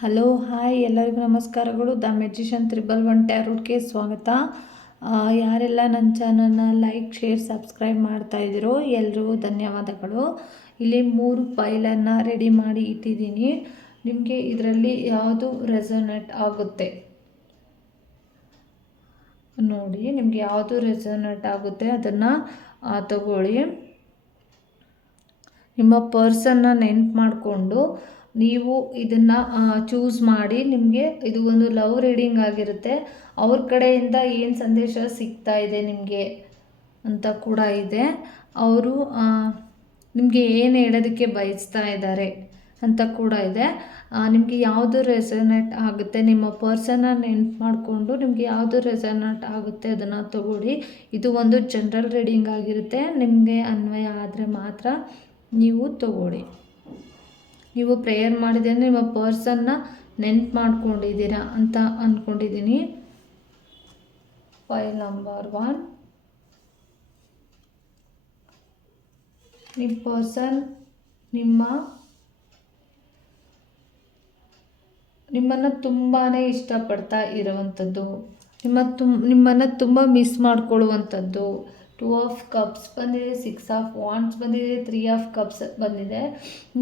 Hello, hi ಎಲ್ಲರಿಗೂ ನಮಸ್ಕಾರಗಳು. The magician triple one ಟ್ಯಾರೋಟ್ಗೆ ಸ್ವಾಗತ. ಯಾರೆಲ್ಲ ನನ್ನ ಚಾನಲ್ನ ಲೈಕ್, ಶೇರ್, ಸಬ್ಸ್ಕ್ರೈಬ್ ಮಾಡ್ತಾ ಇದ್ದೀರೋ ಎಲ್ರಿಗೂ ಧನ್ಯವಾದಗಳು. ಇಲ್ಲಿ ಮೂರು ಫೈಲನ್ನು ರೆಡಿ ಮಾಡಿ ಇಟ್ಟಿದ್ದೀನಿ. ನಿಮಗೆ ಇದರಲ್ಲಿ ಯಾವುದು ರೆಸೊನೇಟ್ ಆಗುತ್ತೆ? ನೋಡಿ, ನಿಮಗೆ ಯಾವುದು ರೆಸೊನೇಟ್ ಆಗುತ್ತೆ ಅದನ್ನು ತಗೊಳ್ಳಿ. ನಿಮ್ಮ ಪರ್ಸನ್ನ ನೆನ್ಪು ಮಾಡಿಕೊಂಡು ನೀವು ಇದನ್ನು ಚೂಸ್ ಮಾಡಿ ನಿಮಗೆ ಇದು ಒಂದು ಲವ್ ರೀಡಿಂಗ್ ಆಗಿರುತ್ತೆ. ಅವ್ರ ಕಡೆಯಿಂದ ಏನು ಸಂದೇಶ ಸಿಗ್ತಾ ಇದೆ ನಿಮಗೆ ಅಂತ ಕೂಡ ಇದೆ. ಅವರು ನಿಮಗೆ ಏನು ಹೇಳೋದಕ್ಕೆ ಬಯಸ್ತಾ ಇದ್ದಾರೆ ಅಂತ ಕೂಡ ಇದೆ. ನಿಮಗೆ ಯಾವುದು ರೆಸನೇಟ್ ಆಗುತ್ತೆ, ನಿಮ್ಮ ಪರ್ಸನ್ನ ನೆನ್ಪು ಮಾಡಿಕೊಂಡು ನಿಮಗೆ ಯಾವುದು ರೆಸನೇಟ್ ಆಗುತ್ತೆ ಅದನ್ನು ತಗೊಳ್ಳಿ. ಇದು ಒಂದು ಜನರಲ್ ರೀಡಿಂಗ್ ಆಗಿರುತ್ತೆ. ನಿಮಗೆ ಅನ್ವಯ ಆದರೆ ಮಾತ್ರ ನೀವು ತಗೊಳ್ಳಿ. ನೀವು ಪ್ರೇಯರ್ ಮಾಡಿದ್ರೆ ನಿಮ್ಮ ಪರ್ಸನ್ನ ನೆನ್ಪು ಮಾಡ್ಕೊಂಡಿದ್ದೀರಾ ಅಂತ ಅಂದ್ಕೊಂಡಿದ್ದೀನಿ ಫೈಲ್ ನಂಬರ್ ಒನ್ ನಿಮ್ಮ ಪರ್ಸನ್ ನಿಮ್ಮ ನಿಮ್ಮನ್ನು ತುಂಬಾ ಇಷ್ಟಪಡ್ತಾ ಇರುವಂಥದ್ದು ನಿಮ್ಮ ತುಮ್, ನಿಮ್ಮನ್ನು ತುಂಬ ಮಿಸ್ ಮಾಡ್ಕೊಳ್ಳುವಂಥದ್ದು ಟೂ ಆಫ್ ಕಪ್ಸ್ ಬಂದಿದೆ ಸಿಕ್ಸ್ ಆಫ್ ವಾಂಡ್ಸ್ ಬಂದಿದೆ ತ್ರೀ ಆಫ್ ಕಪ್ಸ್ ಬಂದಿದೆ.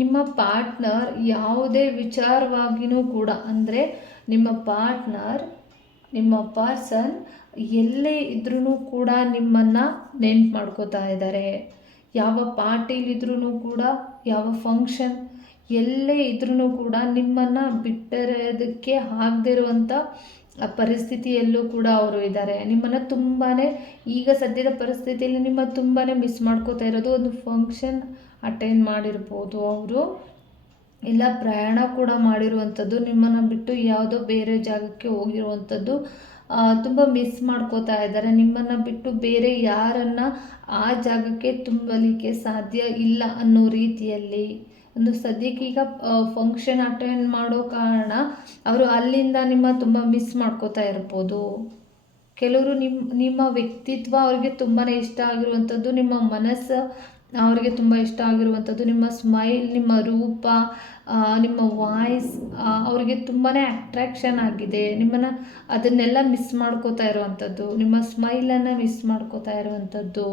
ನಿಮ್ಮ ಪಾರ್ಟ್ನರ್ ಯಾವುದೇ ವಿಚಾರವಾಗಿಯೂ ಕೂಡ, ಅಂದರೆ ನಿಮ್ಮ ಪಾರ್ಟ್ನರ್ ನಿಮ್ಮ ಪರ್ಸನ್ ಎಲ್ಲೇ ಇದ್ರೂ ಕೂಡ ನಿಮ್ಮನ್ನು ನೆನ್ಪು ಮಾಡ್ಕೋತಾ ಇದ್ದಾರೆ. ಯಾವ ಪಾರ್ಟಿಲಿದ್ರೂ ಕೂಡ, ಯಾವ ಫಂಕ್ಷನ್ ಎಲ್ಲೇ ಇದ್ರೂ ಕೂಡ ನಿಮ್ಮನ್ನು ಅದಕ್ಕೆ ಇರುವಂಥ ಪರಿಸ್ಥಿತಿಯಲ್ಲೂ ಕೂಡ ಅವರು ಇದ್ದಾರೆ. ನಿಮ್ಮನ್ನು ತುಂಬಾ ಈಗ ಸದ್ಯದ ಪರಿಸ್ಥಿತಿಯಲ್ಲಿ ನಿಮ್ಮ ತುಂಬಾ ಮಿಸ್ ಮಾಡ್ಕೋತಾ ಇರೋದು ಒಂದು ಫಂಕ್ಷನ್ ಅಟೆಂಡ್ ಮಾಡಿರ್ಬೋದು ಅವರು. ಇಲ್ಲ, ಪ್ರಯಾಣ ಕೂಡ ಮಾಡಿರುವಂಥದ್ದು, ನಿಮ್ಮನ್ನು ಬಿಟ್ಟು ಯಾವುದೋ ಬೇರೆ ಜಾಗಕ್ಕೆ ಹೋಗಿರುವಂಥದ್ದು ತುಂಬ ಮಿಸ್ ಮಾಡ್ಕೋತಾ ಇದ್ದಾರೆ. ನಿಮ್ಮನ್ನು ಬಿಟ್ಟು ಬೇರೆ ಯಾರನ್ನು ಆ ಜಾಗಕ್ಕೆ ತುಂಬಲಿಕ್ಕೆ ಸಾಧ್ಯ ಇಲ್ಲ ಅನ್ನೋ ರೀತಿಯಲ್ಲಿ. ಒಂದು ಸದ್ಯಕ್ಕೆ ಈಗ ಫಂಕ್ಷನ್ ಅಟೆಂಡ್ ಮಾಡೋ ಕಾರಣ ಅವರು ಅಲ್ಲಿಂದ ನಿಮ್ಮ ತುಂಬ ಮಿಸ್ ಮಾಡ್ಕೋತಾ ಇರ್ಬೋದು. ಕೆಲವರು ನಿಮ್ಮ ನಿಮ್ಮ ವ್ಯಕ್ತಿತ್ವ ಅವ್ರಿಗೆ ತುಂಬಾ ಇಷ್ಟ ಆಗಿರುವಂಥದ್ದು, ನಿಮ್ಮ ಮನಸ್ಸು ಅವರಿಗೆ ತುಂಬ ಇಷ್ಟ ಆಗಿರುವಂಥದ್ದು, ನಿಮ್ಮ ಸ್ಮೈಲ್ ನಿಮ್ಮ ರೂಪ ನಿಮ್ಮ ವಾಯ್ಸ್ ಅವರಿಗೆ ತುಂಬಾ ಅಟ್ರ್ಯಾಕ್ಷನ್ ಆಗಿದೆ. ನಿಮ್ಮನ್ನು ಅದನ್ನೆಲ್ಲ ಮಿಸ್ ಮಾಡ್ಕೋತಾ ಇರುವಂಥದ್ದು, ನಿಮ್ಮ ಸ್ಮೈಲನ್ನು ಮಿಸ್ ಮಾಡ್ಕೋತಾ ಇರುವಂಥದ್ದು.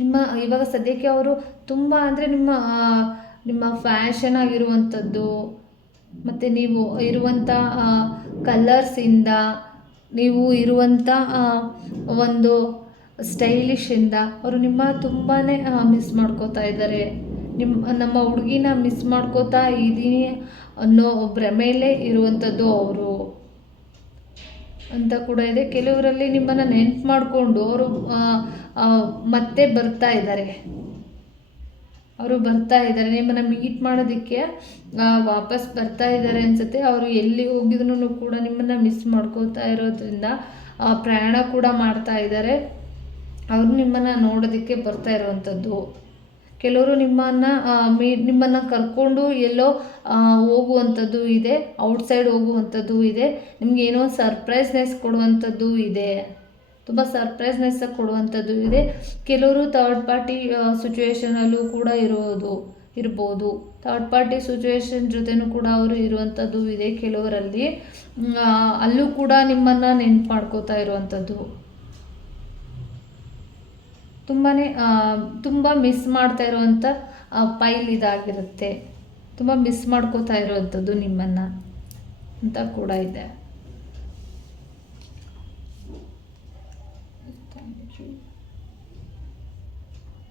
ನಿಮ್ಮ ಇವಾಗ ಸದ್ಯಕ್ಕೆ ಅವರು ತುಂಬ ಅಂದರೆ ನಿಮ್ಮ ನಿಮ್ಮ ಫ್ಯಾಷನ್ ಆಗಿರುವಂಥದ್ದು, ಮತ್ತು ನೀವು ಇರುವಂಥ ಕಲರ್ಸಿಂದ ನೀವು ಇರುವಂಥ ಒಂದು ಒಂದು ಸ್ಟೈಲಿಶಿಂದ ಅವರು ನಿಮ್ಮ ತುಂಬಾ ಮಿಸ್ ಮಾಡ್ಕೋತಾ ಇದ್ದಾರೆ. ನಿಮ್ಮ ನಮ್ಮ ಹುಡುಗಿನ ಮಿಸ್ ಮಾಡ್ಕೋತಾ ಇದ್ದೀನಿ ಅನ್ನೋ ಭ್ರಮೆಯಲ್ಲೇ ಇರುವಂಥದ್ದು ಅವರು. ಅಂತ ಕೂಡ ಇದೆ. ಕೆಲವರಲ್ಲಿ ನಿಮ್ಮನ್ನು ನೆನ್ಪು ಮಾಡಿಕೊಂಡು ಅವರು ಮತ್ತೆ ಬರ್ತಾ ಇದ್ದಾರೆ. ಅವರು ಬರ್ತಾ ಇದ್ದಾರೆ. ನಿಮ್ಮನ್ನು ಮೀಟ್ ಮಾಡೋದಕ್ಕೆ ವಾಪಸ್ ಬರ್ತಾ ಇದ್ದಾರೆ ಅನಿಸುತ್ತೆ. ಅವರು ಎಲ್ಲಿ ಹೋಗಿದ್ರು ಕೂಡ ನಿಮ್ಮನ್ನು ಮಿಸ್ ಮಾಡ್ಕೋತಾ ಇರೋದ್ರಿಂದ ಪ್ರಯಾಣ ಕೂಡ ಮಾಡ್ತಾ ಇದ್ದಾರೆ. ಅವರು ನಿಮ್ಮನ್ನು ನೋಡೋದಕ್ಕೆ ಬರ್ತಾ ಇರುವಂಥದ್ದು. ಕೆಲವರು ನಿಮ್ಮನ್ನು ಮೀ, ನಿಮ್ಮನ್ನು ಕರ್ಕೊಂಡು ಎಲ್ಲೋ ಹೋಗುವಂಥದ್ದು ಇದೆ ಔಟ್ಸೈಡ್ ಹೋಗುವಂಥದ್ದು ಇದೆ, ನಿಮ್ಗೆ ಏನೋ ಸರ್ಪ್ರೈಸ್ನೆಸ್ ಕೊಡುವಂಥದ್ದು ಇದೆ. ತುಂಬ ಸರ್ಪ್ರೈಸ್ನೆಸ್ ಕೊಡುವಂಥದ್ದು ಇದೆ. ಕೆಲವರು ಥರ್ಡ್ ಪಾರ್ಟಿ ಸಿಚುವೇಶನಲ್ಲೂ ಕೂಡ ಇರೋದು, ಇರ್ಬೋದು. ಥರ್ಡ್ ಪಾರ್ಟಿ ಸಿಚುವೇಶನ್ ಜೊತೆನೂ ಕೂಡ ಅವರು ಇರುವಂಥದ್ದು ಇದೆ ಕೆಲವರಲ್ಲಿ. ಅಲ್ಲೂ ಕೂಡ ನಿಮ್ಮನ್ನು ನೆನ್ಪು ಮಾಡ್ಕೋತಾ ಇರುವಂಥದ್ದು. ತುಂಬಾ ತುಂಬ ಮಿಸ್ ಮಾಡ್ತಾ ಇರುವಂಥ ಪೈಲ್ ಇದಾಗಿರುತ್ತೆ. ತುಂಬ ಮಿಸ್ ಮಾಡ್ಕೋತಾ ಇರುವಂಥದ್ದು ನಿಮ್ಮನ್ನು ಅಂತ ಕೂಡ ಇದೆ.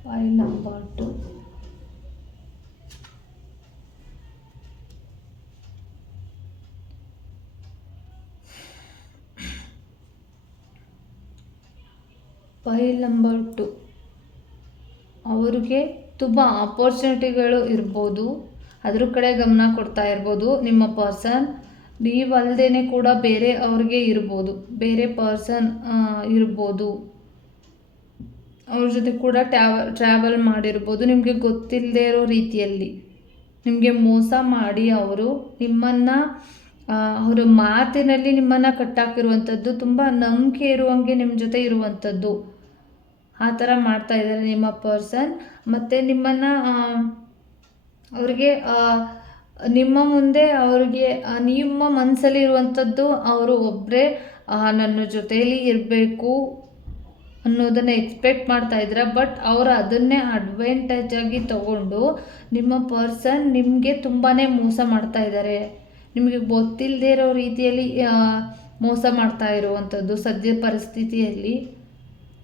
Pile number two pile number two ಅವ್ರಿಗೆ ತುಂಬ ಆಪರ್ಚುನಿಟಿಗಳು ಇರ್ಬೋದು. ಅದ್ರ ಕಡೆ ಗಮನ ಕೊಡ್ತಾ ಇರ್ಬೋದು. ನಿಮ್ಮ ಪರ್ಸನ್ ನೀವಲ್ದೇ ಕೂಡ ಬೇರೆ ಅವ್ರಿಗೆ ಇರ್ಬೋದು. ಬೇರೆ ಪರ್ಸನ್ ಇರ್ಬೋದು. ಅವ್ರ ಜೊತೆ ಕೂಡ ಟ್ಯಾವ ಟ್ರಾವೆಲ್ ಮಾಡಿರ್ಬೋದು. ನಿಮಗೆ ಗೊತ್ತಿಲ್ಲದೆ ಇರೋ ರೀತಿಯಲ್ಲಿ. ನಿಮಗೆ ಮೋಸ ಮಾಡಿ ಅವರು ನಿಮ್ಮನ್ನು ಅವರ ಮಾತಿನಲ್ಲಿ ನಿಮ್ಮನ್ನು ಕಟ್ಟಾಕಿರುವಂಥದ್ದು ತುಂಬ ನಂಬಿಕೆ ಇರುವಂಗೆ ನಿಮ್ಮ ಜೊತೆ ಇರುವಂಥದ್ದು ಆ ಥರ ಮಾಡ್ತಾ ಇದ್ದಾರೆ ನಿಮ್ಮ ಪರ್ಸನ್. ಮತ್ತು ನಿಮ್ಮನ್ನು ಅವ್ರಿಗೆ ನಿಮ್ಮ ಮುಂದೆ ಅವ್ರಿಗೆ ನಿಮ್ಮ ಮನಸ್ಸಲ್ಲಿ ಇರುವಂಥದ್ದು ಅವರು ಒಬ್ಬರೇ ನನ್ನ ಜೊತೆಯಲ್ಲಿ ಇರಬೇಕು ಅನ್ನೋದನ್ನು ಎಕ್ಸ್ಪೆಕ್ಟ್ ಮಾಡ್ತಾ ಇದ್ದಾರೆ. ಬಟ್ ಅವರು ಅದನ್ನೇ ಅಡ್ವಾಂಟೇಜ್ ಆಗಿ ತಗೊಂಡು ನಿಮ್ಮ ಪರ್ಸನ್ ನಿಮಗೆ ತುಂಬಾ ಮೋಸ ಮಾಡ್ತಾ ಇದ್ದಾರೆ. ನಿಮಗೆ ಗೊತ್ತಿಲ್ಲದೇ ಇರೋ ರೀತಿಯಲ್ಲಿ ಮೋಸ ಮಾಡ್ತಾ ಇರುವಂಥದ್ದು ಸದ್ಯ ಪರಿಸ್ಥಿತಿಯಲ್ಲಿ.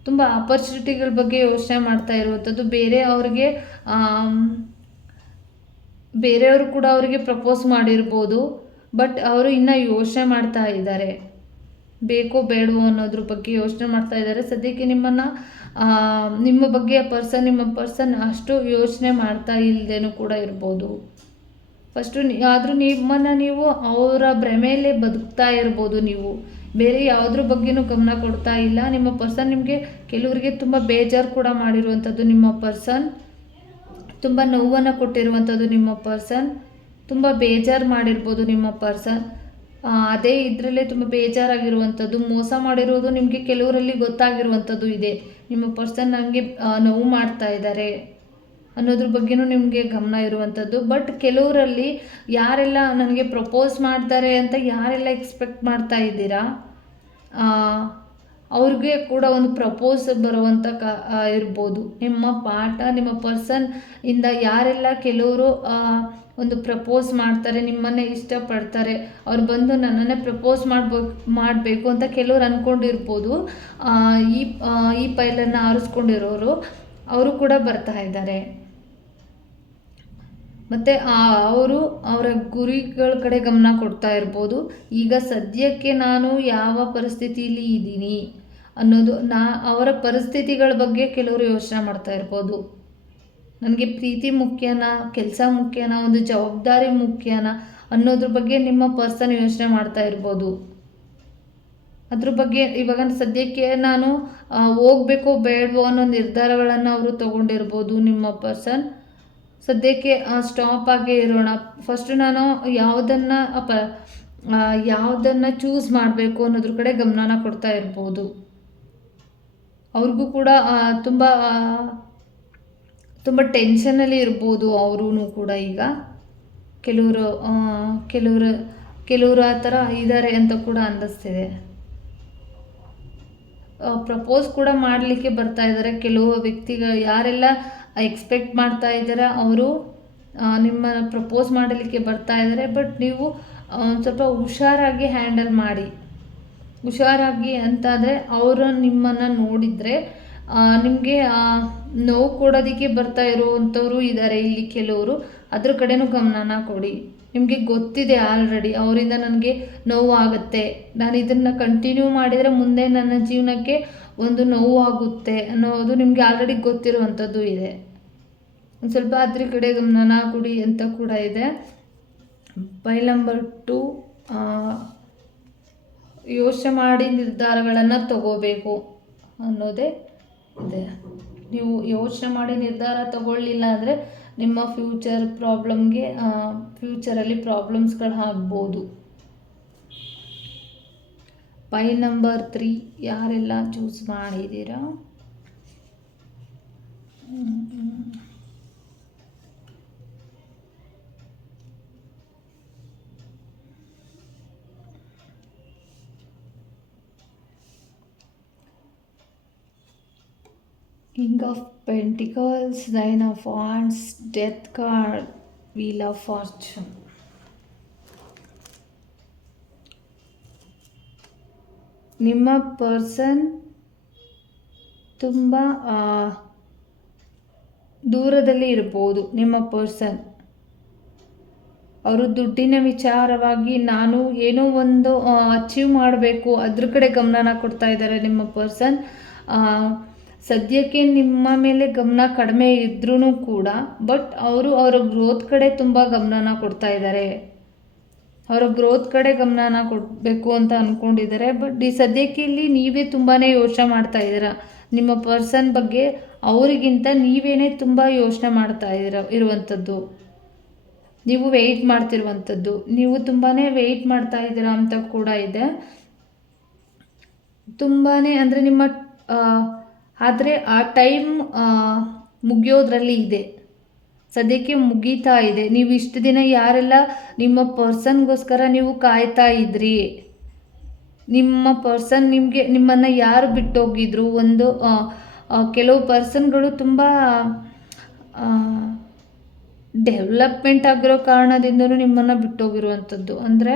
ತುಂಬ ಆಪರ್ಚುನಿಟಿಗಳ ಬಗ್ಗೆ ಯೋಚನೆ ಮಾಡ್ತಾ ಇರುವಂಥದ್ದು ಬೇರೆ ಅವ್ರಿಗೆ ಬೇರೆಯವರು ಕೂಡ ಅವರಿಗೆ ಪ್ರಪೋಸ್ ಮಾಡಿರ್ಬೋದು. ಬಟ್ ಅವರು ಇನ್ನೂ ಯೋಚನೆ ಮಾಡ್ತಾ ಇದ್ದಾರೆ. ಬೇಕೋ ಬೇಡವೋ ಅನ್ನೋದ್ರ ಬಗ್ಗೆ ಯೋಚನೆ ಮಾಡ್ತಾ ಇದ್ದಾರೆ. ಸದ್ಯಕ್ಕೆ ನಿಮ್ಮನ್ನು ನಿಮ್ಮ ಬಗ್ಗೆ ಪರ್ಸನ್ ನಿಮ್ಮ ಪರ್ಸನ್ ಅಷ್ಟು ಯೋಚನೆ ಮಾಡ್ತಾ ಇಲ್ಲದೇನೂ ಕೂಡ ಇರ್ಬೋದು. ಫಸ್ಟು ಆದರೂ ನಿಮ್ಮನ್ನು ನೀವು ಅವರ ಭ್ರಮೆಯಲ್ಲೇ ಬದುಕ್ತಾ ಇರ್ಬೋದು ನೀವು. ಬೇರೆ ಯಾವುದ್ರ ಬಗ್ಗೆನೂ ಗಮನ ಕೊಡ್ತಾ ಇಲ್ಲ. ನಿಮ್ಮ ಪರ್ಸನ್ ನಿಮಗೆ ಕೆಲವರಿಗೆ ತುಂಬ ಬೇಜಾರು ಕೂಡ ಮಾಡಿರುವಂಥದ್ದು ನಿಮ್ಮ ಪರ್ಸನ್ ತುಂಬ ನೋವನ್ನು ಕೊಟ್ಟಿರುವಂಥದ್ದು ನಿಮ್ಮ ಪರ್ಸನ್ ತುಂಬ ಬೇಜಾರು ಮಾಡಿರ್ಬೋದು ನಿಮ್ಮ ಪರ್ಸನ್ ಅದೇ ಇದರಲ್ಲೇ ತುಂಬ ಬೇಜಾರಾಗಿರುವಂಥದ್ದು ಮೋಸ ಮಾಡಿರೋದು ನಿಮಗೆ ಕೆಲವರಲ್ಲಿ ಗೊತ್ತಾಗಿರುವಂಥದ್ದು ಇದೆ. ನಿಮ್ಮ ಪರ್ಸನ್ ನನಗೆ ನೋವು ಮಾಡ್ತಾ ಇದ್ದಾರೆ. ಅನ್ನೋದ್ರ ಬಗ್ಗೆನೂ ನಿಮಗೆ ಗಮನ ಇರುವಂಥದ್ದು ಬಟ್ ಕೆಲವರಲ್ಲಿ ಯಾರೆಲ್ಲ ನನಗೆ ಪ್ರಪೋಸ್ ಮಾಡ್ತಾರೆ ಅಂತ ಯಾರೆಲ್ಲ ಎಕ್ಸ್ಪೆಕ್ಟ್ ಮಾಡ್ತಾ ಇದ್ದೀರಾ ಅವ್ರಿಗೆ ಕೂಡ ಒಂದು ಪ್ರಪೋಸ್ ಬರುವಂಥ ಕ ಇರ್ಬೋದು. ನಿಮ್ಮ ಪಾಠ, ನಿಮ್ಮ ಪರ್ಸನ್ ಇಂದ ಯಾರೆಲ್ಲ ಕೆಲವರು ಒಂದು ಪ್ರಪೋಸ್ ಮಾಡ್ತಾರೆ, ನಿಮ್ಮನ್ನೇ ಇಷ್ಟಪಡ್ತಾರೆ, ಅವ್ರು ಬಂದು ನನ್ನನ್ನೇ ಪ್ರಪೋಸ್ ಮಾಡ್ಬೇಕು, ಮಾಡಬೇಕು ಅಂತ ಕೆಲವ್ರು ಅಂದ್ಕೊಂಡಿರ್ಬೋದು ಈ ಈ ಪೈಲನ್ನು ಆರಿಸ್ಕೊಂಡಿರೋರು, ಅವರು ಕೂಡ ಬರ್ತಾ ಇದ್ದಾರೆ. ಮತ್ತು ಅವರು ಅವರ ಗುರಿಗಳ ಕಡೆ ಗಮನ ಕೊಡ್ತಾ ಇರ್ಬೋದು. ಈಗ ಸದ್ಯಕ್ಕೆ ನಾನು ಯಾವ ಪರಿಸ್ಥಿತಿಯಲ್ಲಿ ಇದ್ದೀನಿ ಅನ್ನೋದು, ನಾ, ಅವರ ಪರಿಸ್ಥಿತಿಗಳ ಬಗ್ಗೆ ಕೆಲವರು ಯೋಚನೆ ಮಾಡ್ತಾ ಇರ್ಬೋದು. ನನಗೆ ಪ್ರೀತಿ ಮುಖ್ಯನಾ, ಕೆಲಸ ಮುಖ್ಯನಾ, ಒಂದು ಜವಾಬ್ದಾರಿ ಮುಖ್ಯನಾ ಅನ್ನೋದ್ರ ಬಗ್ಗೆ ನಿಮ್ಮ ಪರ್ಸನ್ ಯೋಚನೆ ಮಾಡ್ತಾ ಇರ್ಬೋದು. ಅದ್ರ ಬಗ್ಗೆ ಇವಾಗ ಸದ್ಯಕ್ಕೆ ನಾನು ಹೋಗ್ಬೇಕೋ ಬೇಡವೋ ಅನ್ನೋ ನಿರ್ಧಾರಗಳನ್ನು ಅವರು ತಗೊಂಡಿರ್ಬೋದು ನಿಮ್ಮ ಪರ್ಸನ್. ಸದ್ಯಕ್ಕೆ ಸ್ಟಾಪ್ ಆಗೇ ಇರೋಣ. ಫಸ್ಟ್ ನಾನು ಯಾವುದನ್ನು ಪ ಯಾವುದನ್ನು ಚೂಸ್ ಮಾಡಬೇಕು ಅನ್ನೋದ್ರ ಕಡೆ ಗಮನನ ಕೊಡ್ತಾ ಇರ್ಬೋದು. ಅವ್ರಿಗೂ ಕೂಡ ತುಂಬ ತುಂಬ ಟೆನ್ಷನಲ್ಲಿ ಇರ್ಬೋದು ಅವರೂ ಕೂಡ ಈಗ. ಕೆಲವರು ಕೆಲವರು ಕೆಲವರು ಆ ಥರ ಇದ್ದಾರೆ ಅಂತ ಕೂಡ ಅನ್ನಿಸ್ತಿದೆ ಪ್ರಪೋಸ್ ಕೂಡ ಮಾಡಲಿಕ್ಕೆ ಬರ್ತಾ ಇದ್ದಾರೆ ಕೆಲವು ವ್ಯಕ್ತಿಗಳು, ಯಾರೆಲ್ಲ ಎಕ್ಸ್ಪೆಕ್ಟ್ ಮಾಡ್ತಾ ಇದ್ದಾರೆ? ಅವರು ನಿಮ್ಮನ್ನು ಪ್ರಪೋಸ್ ಮಾಡಲಿಕ್ಕೆ ಬರ್ತಾ ಇದ್ದಾರೆ ಬಟ್ ನೀವು ಸ್ವಲ್ಪ ಹುಷಾರಾಗಿ ಹ್ಯಾಂಡಲ್ ಮಾಡಿ. ಹುಷಾರಾಗಿ ಅಂತಾದರೆ, ಅವರು ನಿಮ್ಮನ್ನು ನೋಡಿದರೆ ನಿಮಗೆ ನೋವು ಕೊಡೋದಕ್ಕೆ ಬರ್ತಾ ಇರುವಂಥವ್ರು ಇದ್ದಾರೆ ಇಲ್ಲಿ ಕೆಲವರು. ಅದ್ರ ಕಡೆನೂ ಗಮನನ ಕೊಡಿ. ನಿಮಗೆ ಗೊತ್ತಿದೆ ಆಲ್ರೆಡಿ ಅವರಿಂದ ನನಗೆ ನೋವು ಆಗುತ್ತೆ. ನಾನು ಇದನ್ನು ಕಂಟಿನ್ಯೂ ಮಾಡಿದರೆ ಮುಂದೆ ನನ್ನ ಜೀವನಕ್ಕೆ ಒಂದು ನೋವು ಆಗುತ್ತೆ ಅನ್ನೋದು ನಿಮಗೆ ಆಲ್ರೆಡಿ ಗೊತ್ತಿರುವಂಥದ್ದು ಇದೆ. ಒಂದು ಸ್ವಲ್ಪ ಅದ್ರ ಕಡೆ ಗಮನನ ಕೊಡಿ ಅಂತ ಕೂಡ ಇದೆ. ಬೈ ನಂಬರ್ ಟು ಯೋಚನೆ ಮಾಡಿ ನಿರ್ಧಾರಗಳನ್ನು ತಗೋಬೇಕು ಅನ್ನೋದೇ ಇದೆ ನೀವು ಯೋಚನೆ ಮಾಡಿ ನಿರ್ಧಾರ ತಗೊಳ್ಳಿಲ್ಲ ಅಂದರೆ ನಿಮ್ಮ ಫ್ಯೂಚರ್ ಪ್ರಾಬ್ಲಮ್ಗೆ ಫ್ಯೂಚರಲ್ಲಿ ಪ್ರಾಬ್ಲಮ್ಸ್ಗಳು ಆಗ್ಬೋದು. ಪೈ ನಂಬರ್ ತ್ರೀ ಯಾರೆಲ್ಲ ಚೂಸ್ ಮಾಡಿದ್ದೀರಾ? King of pentacles nine of Wands, death card wheel of Fortune. ನಿಮ್ಮ ಪರ್ಸನ್ ತುಂಬ ದೂರದಲ್ಲಿ ಇರ್ಬೋದು ನಿಮ್ಮ ಪರ್ಸನ್ ಅವರು ದುಡ್ಡಿನ ವಿಚಾರವಾಗಿ ನಾನು ಏನೋ ಒಂದು ಅಚೀವ್ ಮಾಡಬೇಕು ಅದ್ರ ಕಡೆ ಗಮನನ ಕೊಡ್ತಾ ಇದ್ದಾರೆ ನಿಮ್ಮ ಪರ್ಸನ್ ಸದ್ಯಕ್ಕೆ ನಿಮ್ಮ ಮೇಲೆ ಗಮನ ಕಡಿಮೆ ಇದ್ರೂ ಕೂಡ ಬಟ್ ಅವರು ಅವರ ಗ್ರೋತ್ ಕಡೆ ತುಂಬ ಗಮನನ ಕೊಡ್ತಾ ಇದ್ದಾರೆ ಅವರ ಗ್ರೋತ್ ಕಡೆ ಗಮನನ ಕೊಡಬೇಕು ಅಂತ ಅಂದ್ಕೊಂಡಿದ್ದಾರೆ ಬಟ್ ಈ ಸದ್ಯಕ್ಕೆ ಇಲ್ಲಿ ನೀವೇ ತುಂಬಾ ಯೋಚನೆ ಮಾಡ್ತಾ ಇದ್ದೀರಾ? ನಿಮ್ಮ ಪರ್ಸನ್ ಬಗ್ಗೆ ಅವರಿಗಿಂತ ನೀವೇನೇ ತುಂಬ ಯೋಚನೆ ಮಾಡ್ತಾ ಇದ್ದೀರ, ಇರುವಂಥದ್ದು? ನೀವು ವೆಯ್ಟ್ ಮಾಡ್ತಿರುವಂಥದ್ದು. ನೀವು ತುಂಬಾ ವೆಯ್ಟ್ ಮಾಡ್ತಾ ಇದ್ದೀರಾ ಅಂತ ಕೂಡ ಇದೆ. ತುಂಬಾ ಅಂದರೆ ನಿಮ್ಮ ಆದರೆ ಆ ಟೈಮ್ ಮುಗಿಯೋದ್ರಲ್ಲಿ ಇದೆ. ಸದ್ಯಕ್ಕೆ ಮುಗೀತಾ ಇದೆ. ನೀವು ಇಷ್ಟು ದಿನ ಯಾರೆಲ್ಲ ನಿಮ್ಮ ಪರ್ಸನ್ಗೋಸ್ಕರ ನೀವು ಕಾಯ್ತಾ ಇದ್ರಿ? ನಿಮ್ಮ ಪರ್ಸನ್ ನಿಮಗೆ, ನಿಮ್ಮನ್ನು ಯಾರು ಬಿಟ್ಟೋಗಿದ್ರು? ಒಂದು ಕೆಲವು ಪರ್ಸನ್ಗಳು ತುಂಬ ಡೆವಲಪ್ಮೆಂಟ್ ಆಗಿರೋ ಕಾರಣದಿಂದಲೂ ನಿಮ್ಮನ್ನು ಬಿಟ್ಟೋಗಿರುವಂಥದ್ದು. ಅಂದರೆ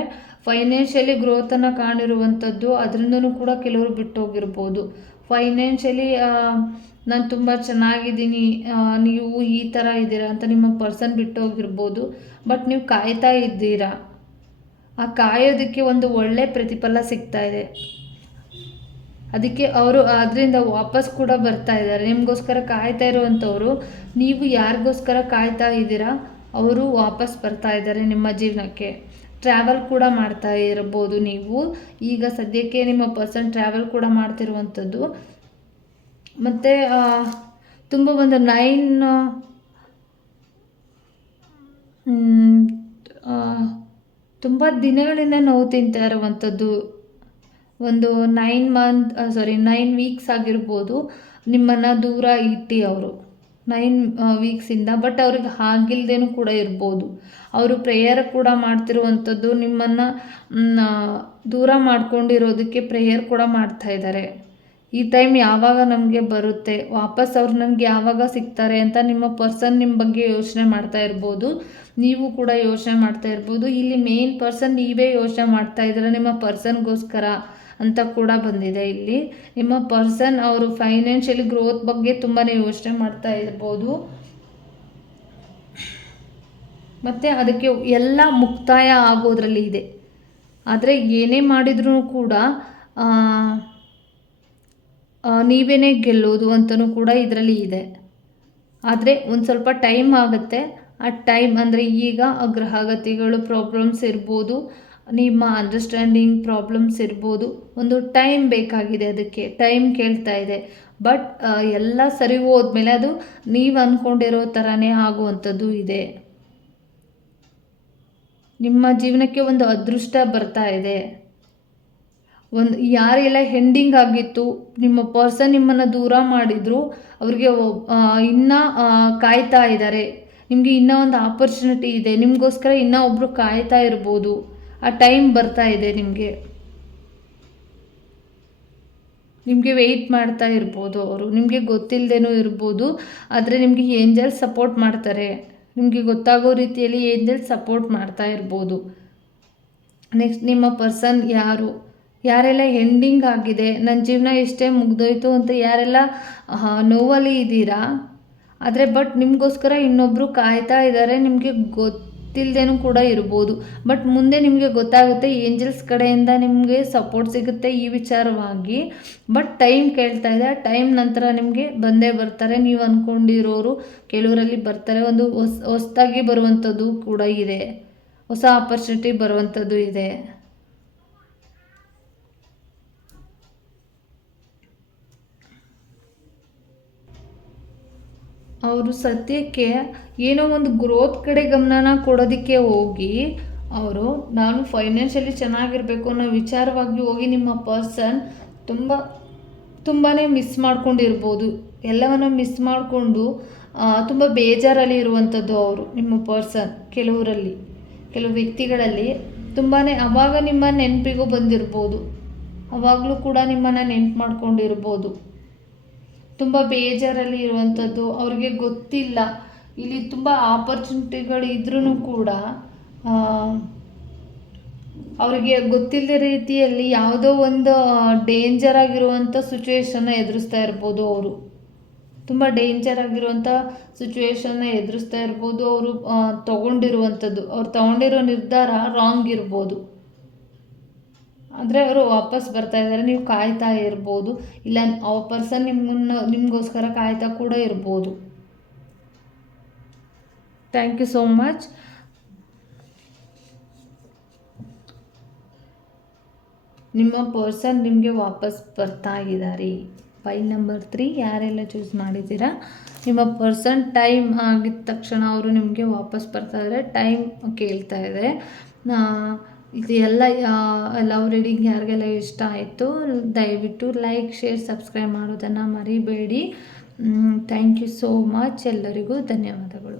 ಫೈನಾನ್ಷಿಯಲಿ ಗ್ರೋತನ್ನು ಕಾಣಿರುವಂಥದ್ದು ಅದರಿಂದನೂ ಕೂಡ ಕೆಲವರು ಬಿಟ್ಟೋಗಿರ್ಬೋದು. ಫೈನಾನ್ಷಿಯಲಿ ನಾನು ತುಂಬ ಚೆನ್ನಾಗಿದ್ದೀನಿ. ನೀವು ಈ ಥರ ಇದ್ದೀರಾ ಅಂತ ನಿಮ್ಮ ಪರ್ಸನ್ ಬಿಟ್ಟೋಗಿರ್ಬೋದು. ಬಟ್ ನೀವು ಕಾಯ್ತಾ ಇದ್ದೀರಾ? ಆ ಕಾಯೋದಕ್ಕೆ ಒಂದು ಒಳ್ಳೆ ಪ್ರತಿಫಲ ಸಿಗ್ತಾ ಇದೆ. ಅದಕ್ಕೆ ಅವರು ಅದರಿಂದ ವಾಪಸ್ ಕೂಡ ಬರ್ತಾ ಇದ್ದಾರೆ. ನಿಮಗೋಸ್ಕರ ಕಾಯ್ತಾ ಇರುವಂಥವ್ರು, ನೀವು ಯಾರಿಗೋಸ್ಕರ ಕಾಯ್ತಾ ಇದ್ದೀರಾ, ಅವರು ವಾಪಸ್ ಬರ್ತಾ ಇದ್ದಾರೆ ನಿಮ್ಮ ಜೀವನಕ್ಕೆ. ಟ್ರಾವೆಲ್ ಕೂಡ ಮಾಡ್ತಾ ಇರಬಹುದು ನೀವು. ಈಗ ಸದ್ಯಕ್ಕೆ ನಿಮ್ಮ ಪರ್ಸನ್ ಟ್ರಾವೆಲ್ ಕೂಡ ಮಾಡ್ತಿರುವಂಥದ್ದು ಮತ್ತು ತುಂಬ ಒಂದು ನೈನ್ ತುಂಬ ದಿನಗಳಿಂದ ನೋವು ತಿಂತಾ ಇರುವಂಥದ್ದು ಒಂದು nine month sorry nine weeks ಆಗಿರ್ಬೋದು. ನಿಮ್ಮನ್ನು ದೂರ ಇಟ್ಟು ಅವರು. ನೈನ್ ವೀಕ್ಸಿಂದ ಬಟ್ ಅವ್ರಿಗೆ ಆಗಿಲ್ದೇನೂ ಕೂಡ ಇರ್ಬೋದು. ಅವರು ಪ್ರೇಯರ್ ಕೂಡ ಮಾಡ್ತಿರುವಂಥದ್ದು ನಿಮ್ಮನ್ನು ದೂರ ಮಾಡ್ಕೊಂಡಿರೋದಕ್ಕೆ ಪ್ರೇಯರ್ ಕೂಡ ಮಾಡ್ತಾ ಇದ್ದಾರೆ ಈ ಟೈಮ್ ಯಾವಾಗ ನಮಗೆ ಬರುತ್ತೆ, ವಾಪಸ್ ಅವ್ರು ನನಗೆ ಯಾವಾಗ ಸಿಗ್ತಾರೆ ಅಂತ ನಿಮ್ಮ ಪರ್ಸನ್ ನಿಮ್ಮ ಬಗ್ಗೆ ಯೋಚನೆ ಮಾಡ್ತಾ ಇರ್ಬೋದು. ನೀವು ಕೂಡ ಯೋಚನೆ ಮಾಡ್ತಾ ಇರ್ಬೋದು. ಇಲ್ಲಿ ಮೇನ್ ಪರ್ಸನ್ ನೀವೇ ಯೋಚನೆ ಮಾಡ್ತಾ ಇದ್ದೀರ ನಿಮ್ಮ ಪರ್ಸನ್ಗೋಸ್ಕರ ಅಂತ ಕೂಡ ಬಂದಿದೆ ಇಲ್ಲಿ. ನಿಮ್ಮ ಪರ್ಸನ್ ಅವರು ಫೈನಾನ್ಷಿಯಲಿ ಗ್ರೋತ್ ಬಗ್ಗೆ ತುಂಬಾ ಯೋಚನೆ ಮಾಡ್ತಾ ಇರ್ಬೋದು. ಮತ್ತು ಅದಕ್ಕೆ ಎಲ್ಲ ಮುಕ್ತಾಯ ಆಗೋದ್ರಲ್ಲಿ ಇದೆ. ಆದರೆ ಏನೇ ಮಾಡಿದ್ರೂ ಕೂಡ ನೀವೇನೇ ಗೆಲ್ಲೋದು ಅಂತಲೂ ಕೂಡ ಇದರಲ್ಲಿ ಇದೆ. ಆದರೆ ಒಂದು ಸ್ವಲ್ಪ ಟೈಮ್ ಆಗುತ್ತೆ. ಆ ಟೈಮ್ ಅಂದರೆ ಈಗ ಗ್ರಹಗತಿಗಳು ಪ್ರಾಬ್ಲಮ್ಸ್ ಇರ್ಬೋದು. ನಿಮ್ಮ ಅಂಡರ್ಸ್ಟ್ಯಾಂಡಿಂಗ್ ಪ್ರಾಬ್ಲಮ್ಸ್ ಇರ್ಬೋದು. ಒಂದು ಟೈಮ್ ಬೇಕಾಗಿದೆ ಅದಕ್ಕೆ. ಟೈಮ್ ಕೇಳ್ತಾ ಇದೆ. ಬಟ್ ಎಲ್ಲ ಸರಿ ಹೋದ್ಮೇಲೆ ಅದು ನೀವು ಅಂದ್ಕೊಂಡಿರೋ ಥರನೇ ಆಗುವಂಥದ್ದು ಇದೆ. ನಿಮ್ಮ ಜೀವನಕ್ಕೆ ಒಂದು ಅದೃಷ್ಟ ಬರ್ತಾ ಇದೆ. ಒಂದು, ಯಾರೆಲ್ಲ ಹೆಂಡಿಂಗ್ ಆಗಿತ್ತು, ನಿಮ್ಮ ಪರ್ಸನ್ ನಿಮ್ಮನ್ನು ದೂರ ಮಾಡಿದ್ರು, ಅವ್ರಿಗೆ ಇನ್ನೂ ಕಾಯ್ತಾ ಇದ್ದಾರೆ. ನಿಮಗೆ ಇನ್ನೂ ಒಂದು ಆಪರ್ಚುನಿಟಿ ಇದೆ. ನಿಮಗೋಸ್ಕರ ಇನ್ನೂ ಒಬ್ಬರು ಕಾಯ್ತಾ ಇರ್ಬೋದು. ಆ ಟೈಮ್ ಬರ್ತಾ ಇದೆ ನಿಮಗೆ. ನಿಮಗೆ ವೆಯ್ಟ್ ಮಾಡ್ತಾ ಇರ್ಬೋದು ಅವರು. ನಿಮಗೆ ಗೊತ್ತಿಲ್ಲದೇನೂ ಇರ್ಬೋದು, ಆದರೆ ನಿಮಗೆ ಏಂಜಲ್ ಸಪೋರ್ಟ್ ಮಾಡ್ತಾರೆ. ನಿಮಗೆ ಗೊತ್ತಾಗೋ ರೀತಿಯಲ್ಲಿ ಏಂಜಲ್ ಸಪೋರ್ಟ್ ಮಾಡ್ತಾ ಇರ್ಬೋದು. ನೆಕ್ಸ್ಟ್ ನಿಮ್ಮ ಪರ್ಸನ್ ಯಾರು? ಯಾರೆಲ್ಲ ಎಂಡಿಂಗ್ ಆಗಿದೆ? ನನ್ನ ಜೀವನ ಎಷ್ಟೇ ಮುಗ್ದೋಯ್ತು ಅಂತ ಯಾರೆಲ್ಲ ನೋವಲ್ಲಿ ಇದ್ದೀರಾ ಆದರೆ ಬಟ್ ನಿಮಗೋಸ್ಕರ ಇನ್ನೊಬ್ಬರು ಕಾಯ್ತಾ ಇದ್ದಾರೆ ನಿಮಗೆ ಗೊತ್ತಿಲ್ಲದೇನೂ ಕೂಡ ಇರ್ಬೋದು. ಬಟ್ ಮುಂದೆ ನಿಮಗೆ ಗೊತ್ತಾಗುತ್ತೆ ಏಂಜಲ್ಸ್ ಕಡೆಯಿಂದ ನಿಮಗೆ ಸಪೋರ್ಟ್ ಸಿಗುತ್ತೆ ಈ ವಿಚಾರವಾಗಿ. ಬಟ್ ಟೈಮ್ ಕೇಳ್ತಾ ಇದೆ ಟೈಮ್ ನಂತರ ನಿಮಗೆ ಬಂದೇ ಬರ್ತಾರೆ. ನೀವು ಅಂದ್ಕೊಂಡಿರೋರು ಕೆಲವರಲ್ಲಿ ಬರ್ತಾರೆ. ಒಂದು ಹೊಸ, ಹೊಸ್ದಾಗಿ ಬರುವಂಥದ್ದು ಕೂಡ ಇದೆ. ಹೊಸ ಆಪರ್ಚುನಿಟಿ ಬರುವಂಥದ್ದು ಇದೆ. ಅವರು ಸದ್ಯಕ್ಕೆ ಏನೋ ಒಂದು ಗ್ರೋತ್ ಕಡೆ ಗಮನನ ಕೊಡೋದಕ್ಕೆ ಹೋಗಿ, ಅವರು ನಾನು ಫೈನಾನ್ಷಿಯಲಿ ಚೆನ್ನಾಗಿರಬೇಕು ಅನ್ನೋ ವಿಚಾರವಾಗಿ ಹೋಗಿ ನಿಮ್ಮ ಪರ್ಸನ್ ತುಂಬ ತುಂಬಾ ಮಿಸ್ ಮಾಡ್ಕೊಂಡಿರ್ಬೋದು. ಎಲ್ಲವನ್ನು ಮಿಸ್ ಮಾಡಿಕೊಂಡು ತುಂಬ ಬೇಜಾರಲ್ಲಿ ಇರುವಂಥದ್ದು ಅವರು ನಿಮ್ಮ ಪರ್ಸನ್ ಕೆಲವರಲ್ಲಿ, ಕೆಲವು ವ್ಯಕ್ತಿಗಳಲ್ಲಿ. ತುಂಬಾ ಅವಾಗ ನಿಮ್ಮ ನೆನಪಿಗೂ ಬಂದಿರ್ಬೋದು. ಅವಾಗಲೂ ಕೂಡ ನಿಮ್ಮನ್ನು ನೆನ್ಪು ಮಾಡ್ಕೊಂಡಿರ್ಬೋದು. ತುಂಬ ಬೇಜಾರಲ್ಲಿ ಇರುವಂಥದ್ದು ಅವ್ರಿಗೆ ಗೊತ್ತಿಲ್ಲ. ಇಲ್ಲಿ ತುಂಬ ಆಪರ್ಚುನಿಟಿಗಳು ಇದ್ರೂ ಕೂಡ ಅವರಿಗೆ ಗೊತ್ತಿಲ್ಲದ ರೀತಿಯಲ್ಲಿ ಯಾವುದೋ ಒಂದು ಡೇಂಜರ್ ಆಗಿರುವಂಥ ಸಿಚುವೇಶನ್ನ ಎದುರಿಸ್ತಾ ಇರ್ಬೋದು ಅವರು. ತುಂಬ ಡೇಂಜರ್ ಆಗಿರುವಂಥ ಸಿಚುವೇಶನ್ನ ಎದುರಿಸ್ತಾ ಇರ್ಬೋದು ಅವರು ತಗೊಂಡಿರುವಂಥದ್ದು ಅವ್ರು ತಗೊಂಡಿರೋ ನಿರ್ಧಾರ ರಾಂಗ್ ಇರ್ಬೋದು. ಆದರೆ ಅವರು ವಾಪಸ್ ಬರ್ತಾ ಇದ್ದಾರೆ ನೀವು ಕಾಯ್ತಾ ಇರ್ಬೋದು. ಇಲ್ಲ ಆ ಪರ್ಸನ್ ನಿಮ್ಮನ್ನು, ನಿಮಗೋಸ್ಕರ ಕಾಯ್ತಾ ಕೂಡ ಇರ್ಬೋದು. ಥ್ಯಾಂಕ್ ಯು ಸೋ ಮಚ್ ನಿಮ್ಮ ಪರ್ಸನ್ ನಿಮಗೆ ವಾಪಸ್ ಬರ್ತಾ ಇದ್ದಾರೆ ಫೈಲ್ ನಂಬರ್ ತ್ರೀ ಯಾರೆಲ್ಲ ಚೂಸ್ ಮಾಡಿದ್ದೀರಾ? ನಿಮ್ಮ ಪರ್ಸನ್ ಟೈಮ್ ಆಗಿದ ತಕ್ಷಣ ಅವರು ನಿಮಗೆ ವಾಪಸ್ ಬರ್ತಾ ಇದ್ದಾರೆ ಟೈಮ್ ಕೇಳ್ತಾ ಇದೆ ಇದು ಎಲ್ಲ ಲವ್ ರೀಡಿಂಗ್ ಯಾರಿಗೆಲ್ಲ ಇಷ್ಟ ಆಯಿತು, ದಯವಿಟ್ಟು ಲೈಕ್ ಶೇರ್ ಸಬ್ಸ್ಕ್ರೈಬ್ ಮಾಡೋದನ್ನು ಮರಿಬೇಡಿ. ಥ್ಯಾಂಕ್ ಯು ಸೋ ಮಚ್ ಎಲ್ಲರಿಗೂ ಧನ್ಯವಾದಗಳು.